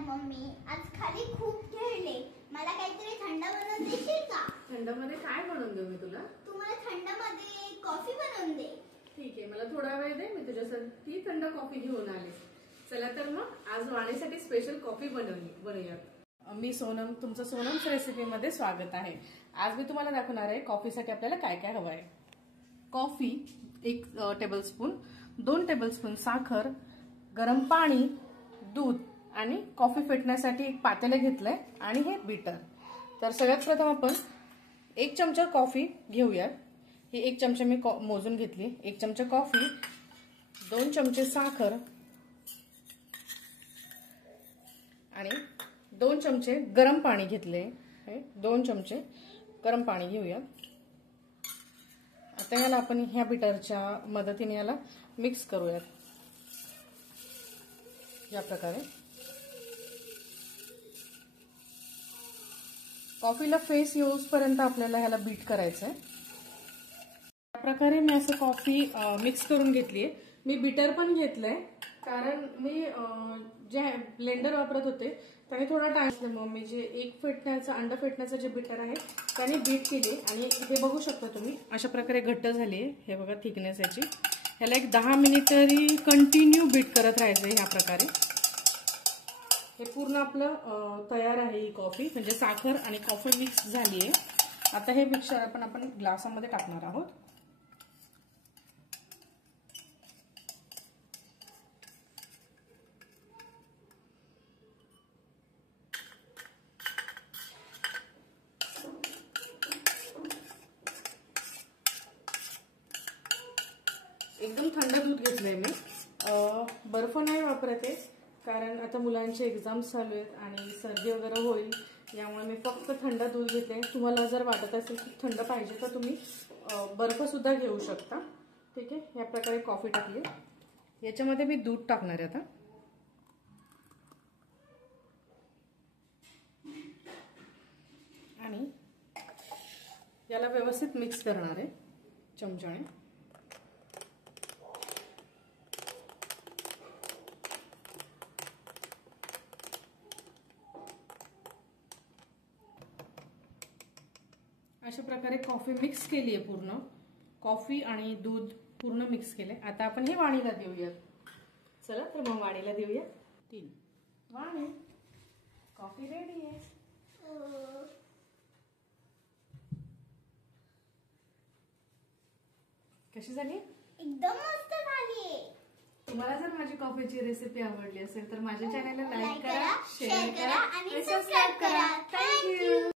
मम्मी. आज खाली खूप खेळले. मला काहीतरी थंड बनवून देशील का? थंड मध्ये काय बनवून देऊ मी तुला? तू मला थंड मध्ये कॉफी बनवून दे. ठीक आहे, मला थोडा वेळ दे, मी तुझ्यासाठी थंड कॉफी घेऊन आले. चला तर मग आज वाणीसाठी स्पेशल कॉफी बनवूया. मी सोनम, तुमचं सोनम्स रेसिपी मध्ये स्वागत आहे. आज मी तुम्हाला दाखवणार आहे कॉफीसाठी आपल्याला काय काय हवं आहे. कॉफी 1 टेबलस्पून, 2 टेबलस्पून साखर, गरम पाणी, दूध आणि कॉफी फेटण्यासाठी एक पातेले घेतलंय आणि हे बीटर. तर सगळ्यात प्रथम आपण 1 चमचा कॉफी घेऊयात. ही 1 चमचा मी मोजून घेतली. 1 चमचा कॉफी, 2 चमचे साखर आणि 2 चमचे गरम पाणी घेतले. 2 चमचे गरम पाणी घेऊयात. आता याला आपण ह्या बीटरच्या मदतीने याला मिक्स करूयात. या प्रकारे कॉफीला फेस येऊपर्यंत आपल्याला ह्याला बीट करायचं आहे. या प्रकारे मी असं कॉफी मिक्स करून घेतली आहे. मी बीटर पण घेतलंय कारण मी जे ब्लेंडर वापरत होते त्याने थोडा टाइम असल्यामुळे मी जे अंड फेटण्याचं जे बीटर आहे त्याने बीट केले आणि हे बघू शकता तुम्ही अशा प्रकारे घट्ट झाली आहे. हे बघा थिकनेस याची. ह्याला एक 10 मिनिट तरी कंटिन्यू बीट करत राहायचं. ह्या प्रकारे हे पूर्ण आपलं तयार आहे ही कॉफी, म्हणजे साखर आणि कॉफी मिक्स झाली आहे. आता हे मिक्सर आपण ग्लासामध्ये टाकणार आहोत. एकदम थंड दूध घेतलंय मी. बर्फ नाही वापरते कारण आता मुलांचे एक्झाम्स चालू आहेत आणि सर्दी वगैरे होईल, यामुळे मी फक्त थंड दूध घेते. तुम्हाला जर वाटत असेल की थंड पाहिजे तर तुम्ही बर्फ सुद्धा घेऊ शकता. ठीक आहे. या प्रकारे कॉफी टाकली. याच्यामध्ये मी दूध टाकणार आहे आता. आणि याला व्यवस्थित मिक्स करणार आहे चमच्याने. अशा प्रकारे कॉफी मिक्स केली आहे. पूर्ण कॉफी आणि दूध पूर्ण मिक्स केले. आता आपण हे वाणीला देऊयात. चला तर मग वाणीला देऊया. 3 वाणी, कॉफी रेडी आहे. कशी झाली? एकदम मस्त झाली. तुम्हाला जर माझी कॉफीची रेसिपी आवडली असेल तर माझ्या चॅनलला लाईक करा, शेअर करा आणि सबस्क्राईब करा. थँक्यू.